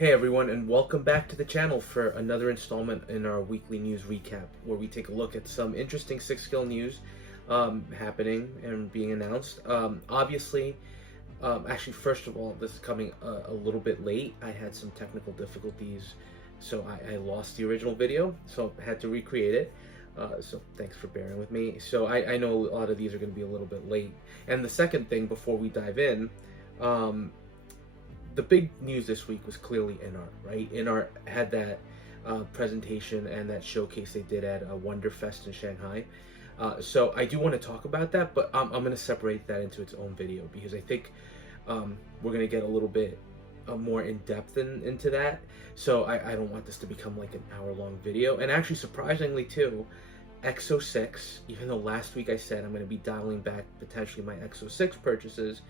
Hey everyone, and welcome back to the channel for another installment in our weekly news recap, where we take a look at some interesting six skill news happening and being announced. Actually, first of all, this is coming a little bit late. I had some technical difficulties, so I lost the original video, so I had to recreate it. So thanks for bearing with me. So I know a lot of these are going to be a little bit late. And the second thing, before we dive in, the big news this week was clearly Inart, right? Inart had that presentation and that showcase they did at Wonderfest in Shanghai. So I do want to talk about that, but I'm going to separate that into its own video because I think we're going to get a little bit more in depth into that. So I don't want this to become like an hour-long video. And actually, surprisingly too, Exo-6, even though last week I said I'm going to be dialing back potentially my Exo-6 purchases,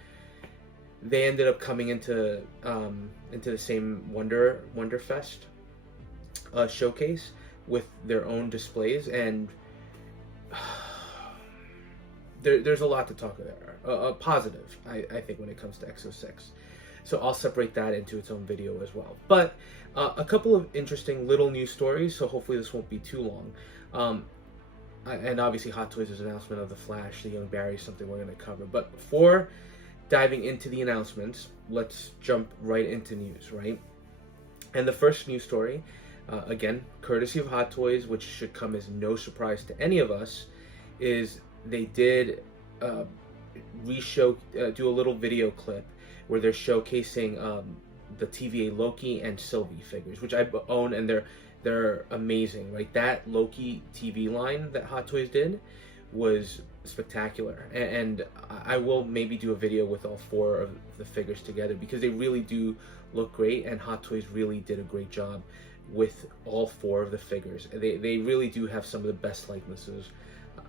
they ended up coming into the same Wonderfest showcase with their own displays, and there's a lot to talk about. Positive, I think, when it comes to Exo-6. So I'll separate that into its own video as well. But a couple of interesting little news stories, so hopefully this won't be too long. And obviously Hot Toys' announcement of the Flash, the Young Barry, is something we're going to cover. But before diving into the announcements, let's jump right into news, right? And the first news story, again, courtesy of Hot Toys, which should come as no surprise to any of us, is they did do a little video clip where they're showcasing the TVA Loki and Sylvie figures, which I own, and they're amazing, right? That Loki TV line that Hot Toys did was spectacular, and I will maybe do a video with all four of the figures together because they really do look great, and Hot Toys really did a great job with all four of the figures. They really do have some of the best likenesses,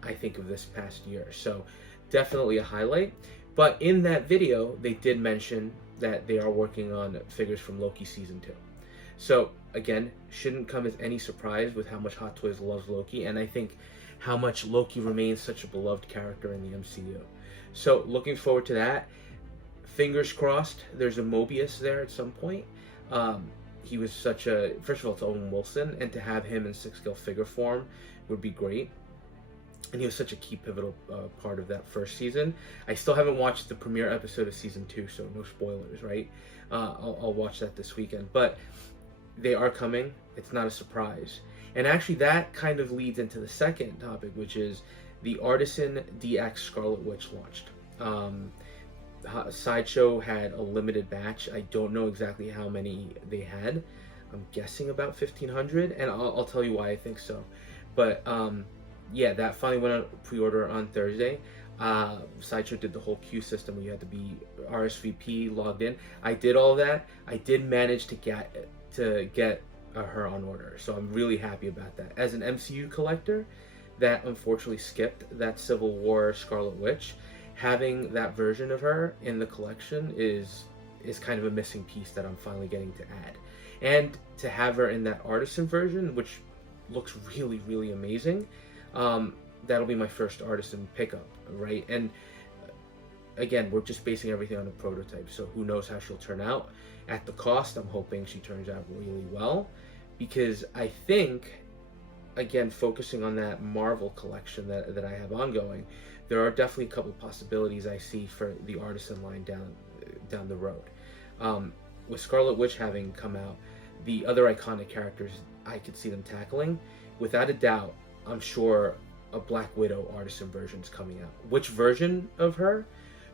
I think, of this past year, so definitely a highlight. But in that video, they did mention that they are working on figures from Loki Season 2. So again, shouldn't come as any surprise with how much Hot Toys loves Loki, and I think how much Loki remains such a beloved character in the MCU. So looking forward to that. Fingers crossed there's a Mobius there at some point. He was such a, first of all, it's Owen Wilson, and to have him in six scale figure form would be great. And he was such a key pivotal part of that first season. I still haven't watched the premiere episode of season 2, so no spoilers, right? I'll watch that this weekend. But they are coming. It's not a surprise. And actually that kind of leads into the second topic, which is the Artisan DX Scarlet Witch launched. Sideshow had a limited batch. I don't know exactly how many they had. I'm guessing about 1,500, and I'll tell you why I think so. But yeah, that finally went on pre-order on Thursday. Sideshow did the whole queue system where you had to be RSVP logged in. I did all that. I did manage to get her on order, so I'm really happy about that. As an MCU collector that unfortunately skipped that Civil War Scarlet Witch, having that version of her in the collection is kind of a missing piece that I'm finally getting to add. And to have her in that Artisan version, which looks really, really amazing, that'll be my first Artisan pickup, right? And again, we're just basing everything on a prototype, so who knows how she'll turn out. At the cost, I'm hoping she turns out really well, because I think, again, focusing on that Marvel collection that I have ongoing, there are definitely a couple possibilities I see for the Artisan line down the road. With Scarlet Witch having come out, the other iconic characters I could see them tackling, without a doubt, I'm sure a Black Widow Artisan version is coming out. Which version of her?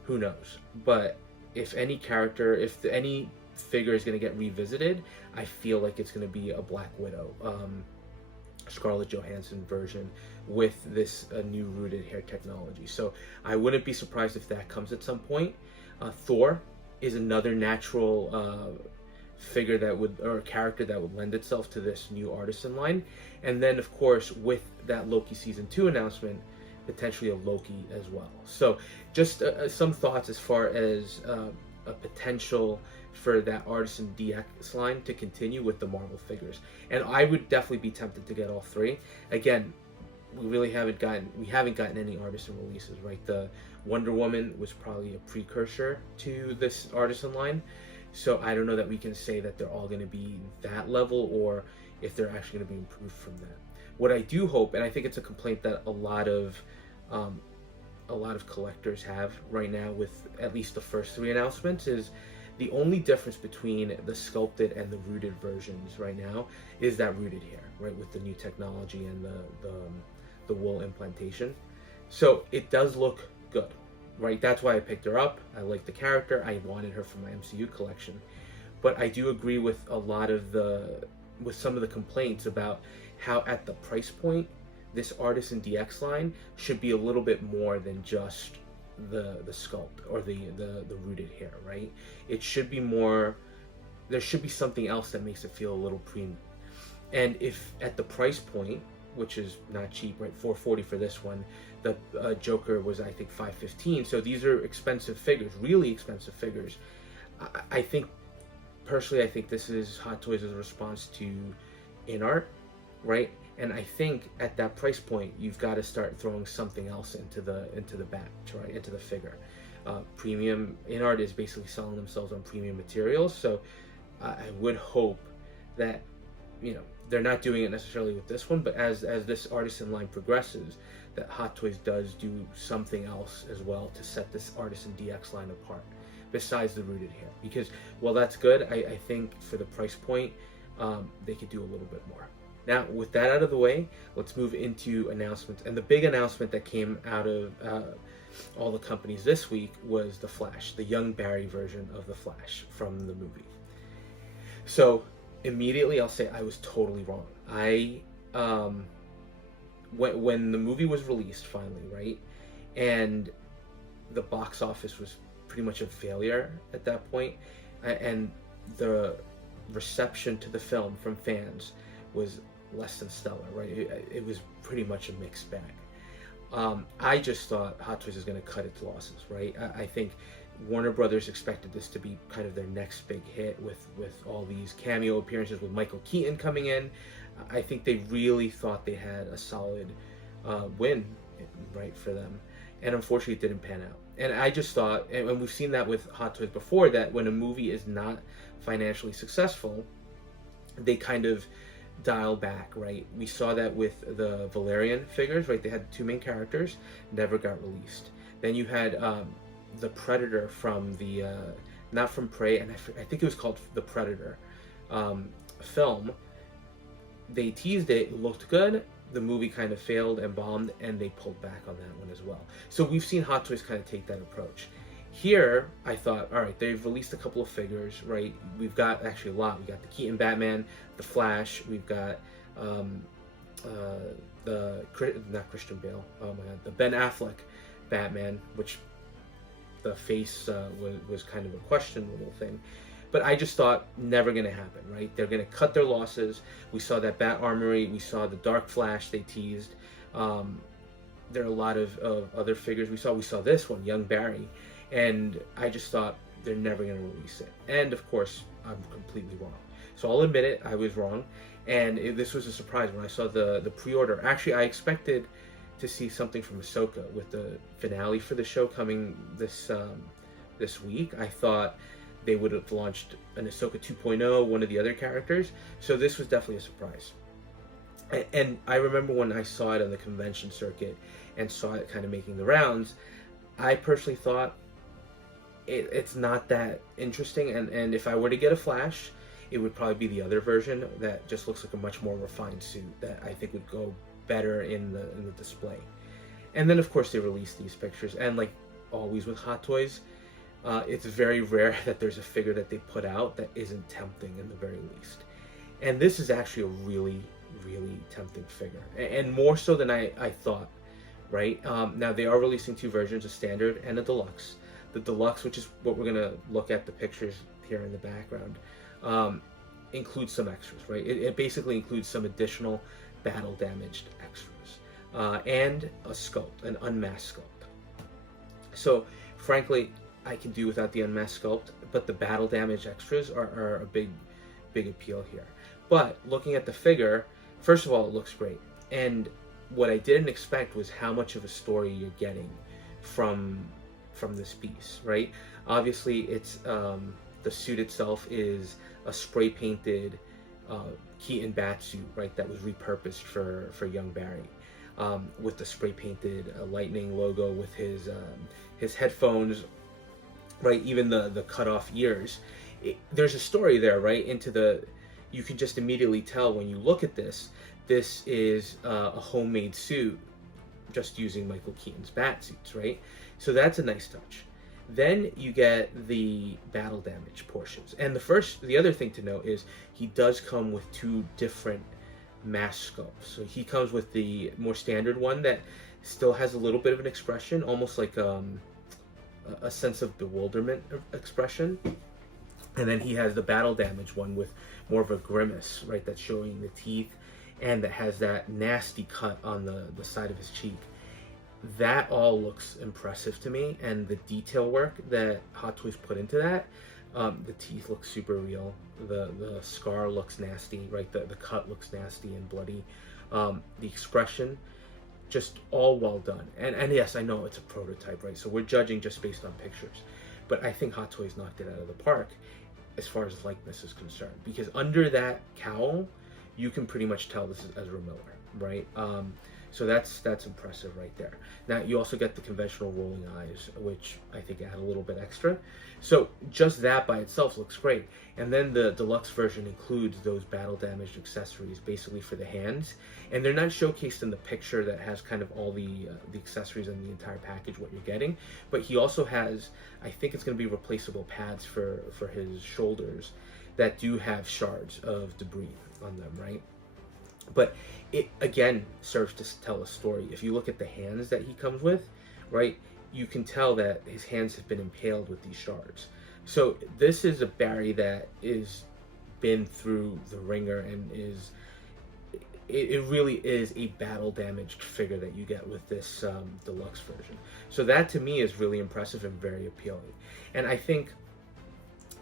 Who knows? But if any figure is going to get revisited, I feel like it's going to be a Black Widow, Scarlett Johansson version with this new rooted hair technology. So I wouldn't be surprised if that comes at some point. Thor is another natural figure or character that would lend itself to this new Artisan line. And then, of course, with that Loki Season 2 announcement, potentially a Loki as well. So just some thoughts as far as a potential for that Artisan DX line to continue with the Marvel figures. And I would definitely be tempted to get all three. Again, we haven't gotten any Artisan releases, right? The Wonder Woman was probably a precursor to this Artisan line. So I don't know that we can say that they're all going to be that level, or if they're actually going to be improved from that. What I do hope, and I think it's a complaint that um, a lot of collectors have right now with at least the first three announcements, is the only difference between the sculpted and the rooted versions right now is that rooted hair, right, with the new technology and the wool implantation. So it does look good, right? That's why I picked her up. I like the character. I wanted her for my MCU collection. But I do agree with with some of the complaints about how at the price point, this Artisan DX line should be a little bit more than just the sculpt or the rooted hair, right? It should be more. There should be something else that makes it feel a little premium. And if at the price point, which is not cheap, right? $440 for this one. The Joker was, I think, $515. So these are expensive figures, really expensive figures. I think, personally, I think this is Hot Toys' response to Inart, right? And I think at that price point, you've got to start throwing something else into the batch, right? Into the figure. Premium Inart is basically selling themselves on premium materials, so I would hope that, you know, they're not doing it necessarily with this one, but as this Artisan line progresses, that Hot Toys does do something else as well to set this Artisan DX line apart, besides the rooted hair. Because while that's good, I think for the price point, they could do a little bit more. Now, with that out of the way, let's move into announcements. And the big announcement that came out of all the companies this week was the Flash, the young Barry version of the Flash from the movie. So immediately I'll say I was totally wrong. When the movie was released finally, right, and the box office was pretty much a failure at that point, and the reception to the film from fans was less than stellar, right? It was pretty much a mixed bag. I just thought Hot Toys is going to cut its losses, right? I think Warner Brothers expected this to be kind of their next big hit with all these cameo appearances with Michael Keaton coming in. I think they really thought they had a solid win, right, for them. And unfortunately, it didn't pan out. And I just thought, and we've seen that with Hot Toys before, that when a movie is not financially successful, they kind of dial back, right? We saw that with the Valerian figures, right? They had two main characters, never got released. Then you had the Predator from the, not from Prey, and I think it was called the Predator film. They teased it, looked good. The movie kind of failed and bombed, and they pulled back on that one as well. So we've seen Hot Toys kind of take that approach. Here, I thought, all right, they've released a couple of figures, right? We've got actually a lot. We got the Keaton Batman, the Flash. We've got not Christian Bale. Oh my God, the Ben Affleck Batman, which the face was kind of a questionable thing. But I just thought, never going to happen, right? They're going to cut their losses. We saw that Bat Armory. We saw the Dark Flash they teased. There are a lot of other figures. We saw this one, Young Barry. And I just thought, they're never going to release it. And, of course, I'm completely wrong. So I'll admit it, I was wrong. And this was a surprise when I saw the pre-order. Actually, I expected to see something from Ahsoka with the finale for the show coming this week. I thought they would have launched an Ahsoka 2.0, one of the other characters. So this was definitely a surprise. And I remember when I saw it on the convention circuit and saw it kind of making the rounds, I personally thought it's not that interesting. And if I were to get a Flash, it would probably be the other version that just looks like a much more refined suit that I think would go better in the display. And then, of course, they released these pictures. And like always with Hot Toys, it's very rare that there's a figure that they put out that isn't tempting in the very least. And this is actually a really, really tempting figure. And more so than I thought, right? Now, they are releasing two versions, a standard and a deluxe. The deluxe, which is what we're going to look at the pictures here in the background, includes some extras, right? It basically includes some additional battle damaged extras and a sculpt, an unmasked sculpt. So, frankly, I can do without the unmasked sculpt, but the battle damage extras are a big appeal here. But looking at the figure, first of all, it looks great. And what I didn't expect was how much of a story you're getting from this piece, right? Obviously, it's the the suit itself is a spray painted Keaton bat suit, right, that was repurposed for young Barry, with the spray painted lightning logo, with his headphones, right, even the cut off ears. There's a story there, right, you can just immediately tell when you look at this is a homemade suit just using Michael Keaton's bat suits, right? So that's a nice touch. Then you get the battle damage portions. And the other thing to note is he does come with two different mask sculpts. So he comes with the more standard one that still has a little bit of an expression, almost like a sense of bewilderment expression. And then he has the battle damage one with more of a grimace, right, that's showing the teeth, and that has that nasty cut on the side of his cheek. That all looks impressive to me, and the detail work that Hot Toys put into that, the teeth look super real, the scar looks nasty, right, the cut looks nasty and bloody, the expression, just all well done. And yes, I know it's a prototype, right, so we're judging just based on pictures, but I think Hot Toys knocked it out of the park as far as likeness is concerned, because under that cowl you can pretty much tell this is Ezra Miller, right? So that's impressive right there. Now you also get the conventional rolling eyes, which I think add a little bit extra. So just that by itself looks great. And then the deluxe version includes those battle damaged accessories, basically for the hands. And they're not showcased in the picture that has kind of all the accessories in the entire package, what you're getting. But he also has, I think it's going to be replaceable pads for his shoulders that do have shards of debris on them, right? But it again serves to tell a story. If you look at the hands that he comes with, right, you can tell that his hands have been impaled with these shards. So this is a Barry that is been through the ringer and it really is a battle damaged figure that you get with this deluxe version. So that to me is really impressive and very appealing. And I think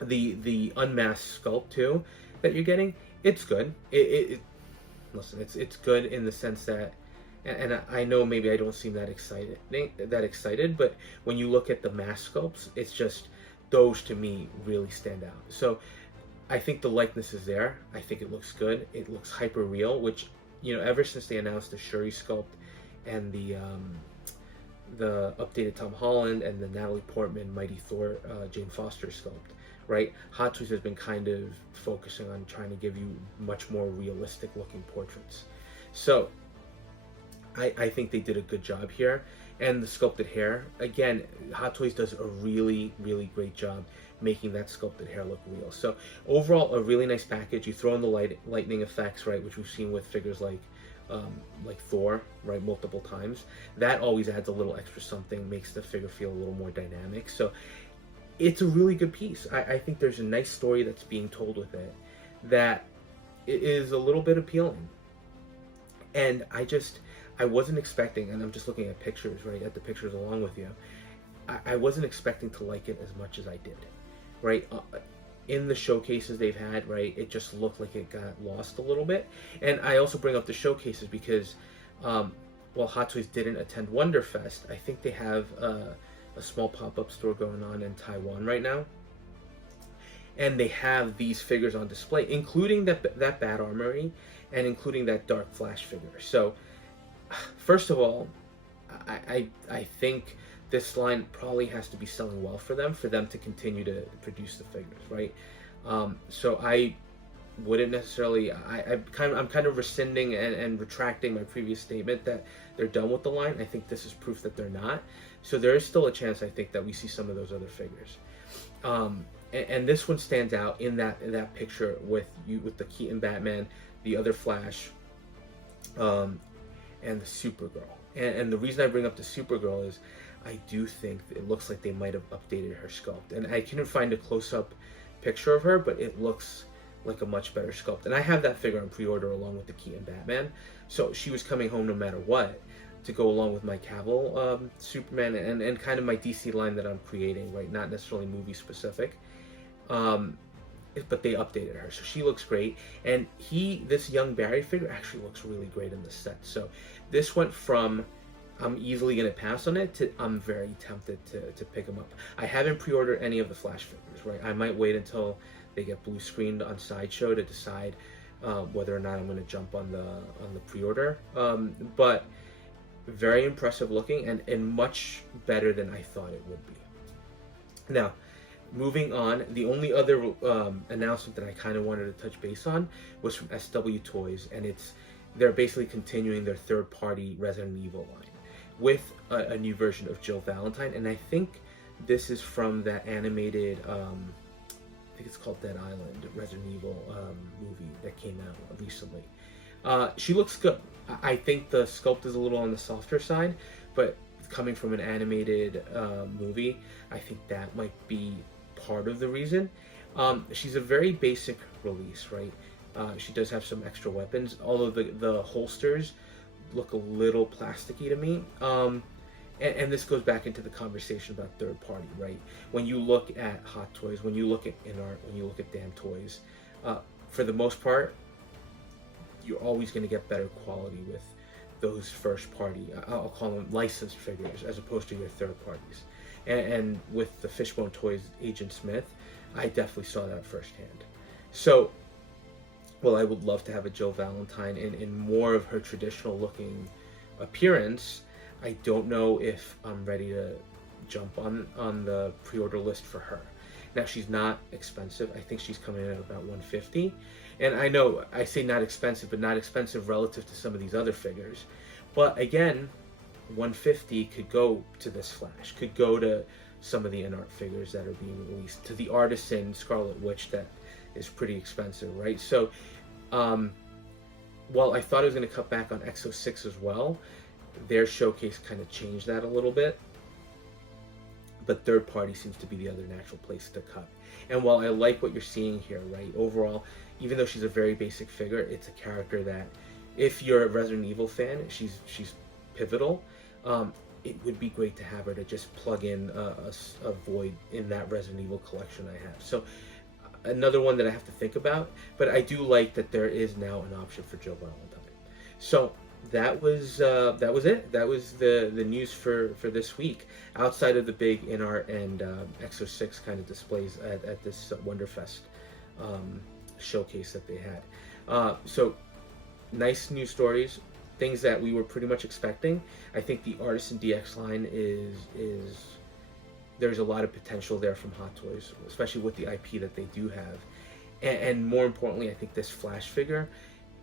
the unmasked sculpt too that you're getting, it's good. Listen, it's good in the sense that, and I know maybe I don't seem that excited, but when you look at the mask sculpts, it's just those to me really stand out. So I think the likeness is there. I think it looks good. It looks hyper real, which, you know, ever since they announced the Shuri sculpt and the updated Tom Holland and the Natalie Portman Mighty Thor Jane Foster sculpt, right? Hot Toys has been kind of focusing on trying to give you much more realistic looking portraits. So I think they did a good job here. And the sculpted hair, again, Hot Toys does a really, really great job making that sculpted hair look real. So overall, a really nice package. You throw in the lightning effects, right, which we've seen with figures like Thor, right, multiple times. That always adds a little extra something, makes the figure feel a little more dynamic. So it's a really good piece. I think there's a nice story that's being told with it that is a little bit appealing. And I wasn't expecting, and I'm just looking at pictures, right, at the pictures along with you, I wasn't expecting to like it as much as I did, right? In the showcases they've had, right, it just looked like it got lost a little bit. And I also bring up the showcases because while Hot Toys didn't attend Wonderfest, I think they have a small pop-up store going on in Taiwan right now, and they have these figures on display, including that Bat Armory and including that Dark Flash figure. So first of all, I think this line probably has to be selling well for them to continue to produce the figures, right? So I wouldn't necessarily, I'm kind of rescinding and retracting my previous statement that they're done with the line. I think this is proof that they're not. So there is still a chance, I think, that we see some of those other figures. And this one stands out in that picture with the Keaton Batman, the other Flash, and the Supergirl. And the reason I bring up the Supergirl is I do think it looks like they might have updated her sculpt. And I couldn't find a close-up picture of her, but it looks like a much better sculpt. And I have that figure on pre-order along with the Keaton Batman. So she was coming home no matter what to go along with my Cavill Superman and kind of my DC line that I'm creating, right? Not necessarily movie specific. But they updated her, so she looks great. And this young Barry figure actually looks really great in the set. So this went from I'm easily going to pass on it. I'm very tempted to pick them up. I haven't pre-ordered any of the Flash figures, right? I might wait until they get blue screened on Sideshow to decide whether or not I'm going to jump on the pre-order. But very impressive looking, and much better than I thought it would be. Now, moving on, the only other announcement that I kind of wanted to touch base on was from SW Toys, and they're basically continuing their third-party Resident Evil line with a new version of Jill Valentine, and I think this is from that animated, I think it's called Dead Island, Resident Evil movie that came out recently. She looks good. I think the sculpt is a little on the softer side, but coming from an animated movie, I think that might be part of the reason. She's a very basic release, right? She does have some extra weapons, although the holsters look a little plasticky to me. And this goes back into the conversation about third party, right? When you look at Hot Toys, when you look at Inart, when you look at Damn Toys, for the most part, you're always going to get better quality with those first party, I'll call them licensed figures, as opposed to your third parties. And with the Fishbone Toys Agent Smith, I definitely saw that firsthand. So, well, I would love to have a Jill Valentine in more of her traditional looking appearance. I don't know if I'm ready to jump on the pre-order list for her. Now, she's not expensive. I think she's coming in at about $150. And I know I say not expensive, but not expensive relative to some of these other figures. But again, $150 could go to this Flash, could go to some of the Inart figures that are being released, to the Artisan Scarlet Witch that is pretty expensive, right? So, while I thought I was going to cut back on Exo-6 as well, their showcase kind of changed that a little bit. But third party seems to be the other natural place to cut. And while I like what you're seeing here, right, overall, even though she's a very basic figure, it's a character that, if you're a Resident Evil fan, she's pivotal. It would be great to have her to just plug in a void in that Resident Evil collection I have. So another one that I have to think about, but I do like that there is now an option for Jill Valentine. So that was it. That was the news for this week, outside of the big Inart and Exo-6 kind of displays at this Wonderfest showcase that they had. So nice news stories, things that we were pretty much expecting. I think the Artisan DX line is there's a lot of potential there from Hot Toys, especially with the IP that they do have, and more importantly, I think this Flash figure,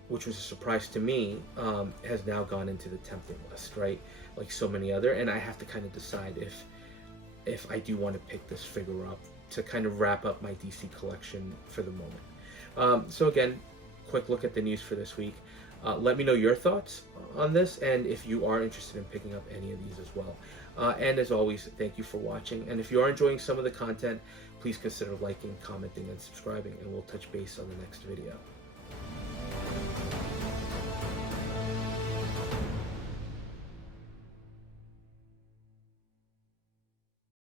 which was a surprise to me, has now gone into the tempting list, right? Like so many other, and I have to kind of decide if I do want to pick this figure up to kind of wrap up my DC collection for the moment. So again, quick look at the news for this week. Let me know your thoughts on this, and if you are interested in picking up any of these as well. And as always, thank you for watching. And if you are enjoying some of the content, please consider liking, commenting, and subscribing, and we'll touch base on the next video.